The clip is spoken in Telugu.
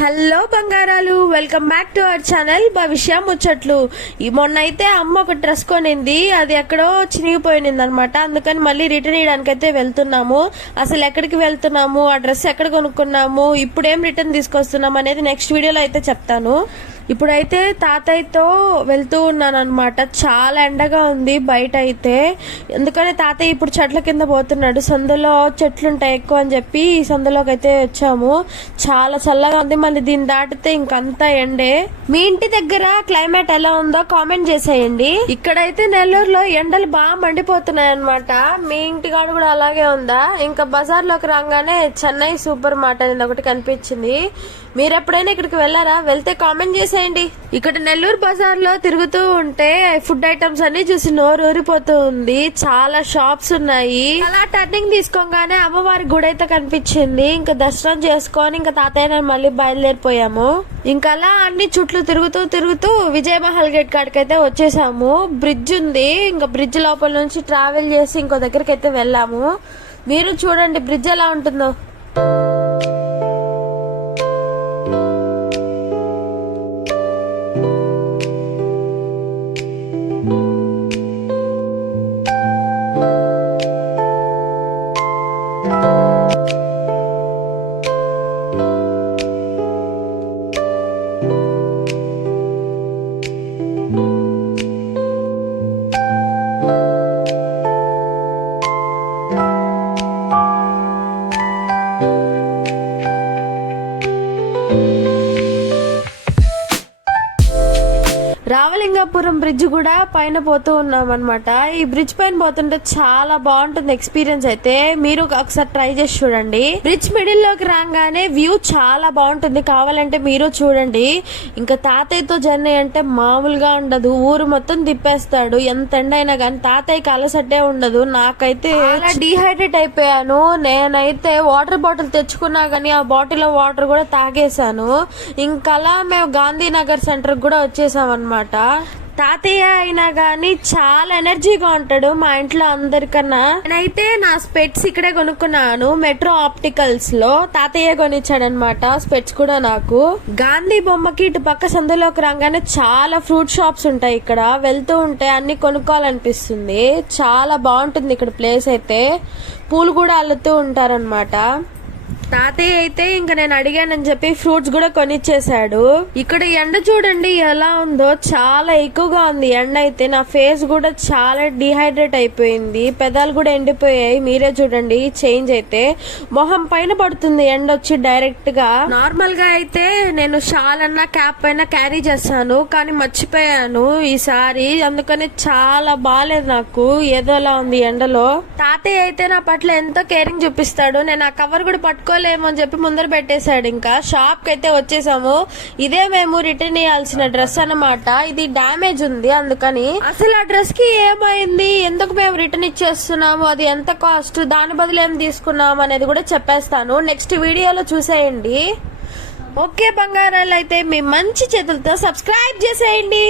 హలో బంగారాలు, welcome back to our channel భవిష్య ముచ్చట్లు. మొన్న అయితే అమ్మ ఒక డ్రెస్ కొనింది, అది ఎక్కడో చినిగిపోయింది అనమాట. అందుకని మళ్ళీ రిటర్న్ ఇవ్వడానికి అయితే వెళ్తున్నాము. అసలు ఎక్కడికి వెళ్తున్నాము, ఆ డ్రెస్ ఎక్కడ కొనుక్కున్నాము, ఇప్పుడేం రిటర్న్ తీసుకొస్తున్నాం అనేది నెక్స్ట్ వీడియోలో అయితే చెప్తాను. ఇప్పుడైతే తాతయ్యతో వెళ్తూ ఉన్నాను అనమాట. చాలా ఎండగా ఉంది బయట అయితే, ఎందుకని తాతయ్య ఇప్పుడు చెట్ల కింద పోతున్నాడు. సందులో చెట్లుంటాయి ఎక్కువ అని చెప్పి ఈ సందులోకి అయితే వచ్చాము. చాలా చల్లగా ఉంది, మళ్ళీ దీన్ని దాటితే ఇంకంతా ఎండే. మీ ఇంటి దగ్గర క్లైమేట్ ఎలా ఉందో కామెంట్ చేసేయండి. ఇక్కడైతే నెల్లూరులో ఎండలు బాగా మండిపోతున్నాయి అనమాట. మీ ఇంటి కాడ కూడా అలాగే ఉందా? ఇంకా బజార్ లోకి రాగానే చెన్నై సూపర్ మార్ట్ అనేది ఒకటి కనిపించింది. మీరు ఎప్పుడైనా ఇక్కడికి వెళ్ళారా? వెళ్తే కామెంట్ చేసేయండి. ఇక్కడ నెల్లూరు బజార్ లో తిరుగుతూ ఉంటే ఫుడ్ ఐటమ్స్ అన్ని చూసి నోరు ఊరిపోతూ ఉంది. చాలా షాప్స్ ఉన్నాయి. అలా టర్నింగ్ తీసుకోగానే అమ్మవారి గుడి అయితే కనిపించింది. ఇంకా దర్శనం చేసుకొని ఇంకా తాతయ్య మళ్ళీ బయలుదేరిపోయాము. ఇంకా అలా అన్ని చుట్లు తిరుగుతూ విజయమహల్ గేట్ కాడికైతే వచ్చేసాము. బ్రిడ్జ్ ఉంది, ఇంకా బ్రిడ్జ్ లోపల నుంచి ట్రావెల్ చేసి ఇంకో దగ్గరికి అయితే వెళ్ళాము. మీరు చూడండి బ్రిడ్జ్ ఎలా ఉంటుందో. రామలింగాపురం బ్రిడ్జ్ కూడా పైన పోతూ ఉన్నాం అనమాట. ఈ బ్రిడ్జ్ పైన పోతుంటే చాలా బాగుంటుంది ఎక్స్పీరియన్స్ అయితే. మీరు ఒకసారి ట్రై చేసి చూడండి. బ్రిడ్జ్ మిడిల్ లోకి రాగానే వ్యూ చాలా బాగుంటుంది, కావాలంటే మీరు చూడండి. ఇంకా తాతయ్యతో జర్నీ అంటే మామూలుగా ఉండదు. ఊరు మొత్తం తిప్పేస్తాడు ఎంత ఎండ అయినా కానీ. తాతయ్యకి అలసట్టే ఉండదు. నాకైతే డీహైడ్రేట్ అయిపోయాను. నేనైతే వాటర్ బాటిల్ తెచ్చుకున్నా గానీ ఆ బాటిల్ లో వాటర్ కూడా తాగేశాను. ఇంకలా మేము గాంధీనగర్ సెంటర్ కూడా వచ్చేసాం అనమాట. తాతయ్య అయినా గానీ చాలా ఎనర్జీగా ఉంటాడు మా ఇంట్లో అందరికన్నా. నేనైతే నా స్పెట్స్ ఇక్కడే కొనుక్కున్నాను, మెట్రో ఆప్టికల్స్ లో. తాతయ్య కొనిచ్చాడనమాట స్పెట్స్ కూడా నాకు. గాంధీ బొమ్మకి ఇటు పక్క సందులోకి రాగానే చాలా ఫ్రూట్ షాప్స్ ఉంటాయి. ఇక్కడ వెళ్తూ ఉంటే అన్ని కొనుక్కోవాలనిపిస్తుంది. చాలా బాగుంటుంది ఇక్కడ ప్లేస్ అయితే. పూలు కూడా అల్లుతూ ఉంటారనమాట. తాతయ్య అయితే ఇంకా నేను అడిగానని చెప్పి ఫ్రూట్స్ కూడా కొనిచ్చేసాడు. ఇక్కడ ఎండ చూడండి ఎలా ఉందో, చాలా ఎక్కువగా ఉంది ఎండ అయితే. నా ఫేస్ కూడా చాలా డిహైడ్రేట్ అయిపోయింది, పెదాలు కూడా ఎండిపోయాయి. మీరే చూడండి చేంజ్ అయితే. మొహం పైన పడుతుంది ఎండ వచ్చి డైరెక్ట్ గా. నార్మల్ గా అయితే నేను షాల్ అన్న క్యాప్ పైన క్యారీ చేస్తాను, కానీ మర్చిపోయాను ఈసారి. అందుకని చాలా బాగాలేదు నాకు, ఏదోలా ఉంది ఎండలో. తాతయ్య అయితే నా పట్ల ఎంతో కేరింగ్ చూపిస్తాడు. నేను ఆ కవర్ కూడా పట్టుకోలేమో అని చెప్పి ముందర పెట్టేశాడు. ఇంకా షాప్ కి అయితే వచ్చేసాము. ఇదే మేము రిటర్న్ ఇవ్వాల్సిన డ్రెస్ అన్నమాట. ఇది డ్యామేజ్ ఉంది, అందుకని. అసలు ఆ డ్రెస్ కి ఏమైంది, ఎందుకు మేము రిటర్న్ ఇచ్చేస్తున్నాము, అది ఎంత కాస్ట్, దాని బదులు ఏం తీసుకున్నాము అనేది కూడా చెప్పేస్తాను. నెక్స్ట్ వీడియోలో చూసేయండి. ఓకే బంగారాలు, అయితే మీ మంచి చేతులతో సబ్స్క్రైబ్ చేసేయండి.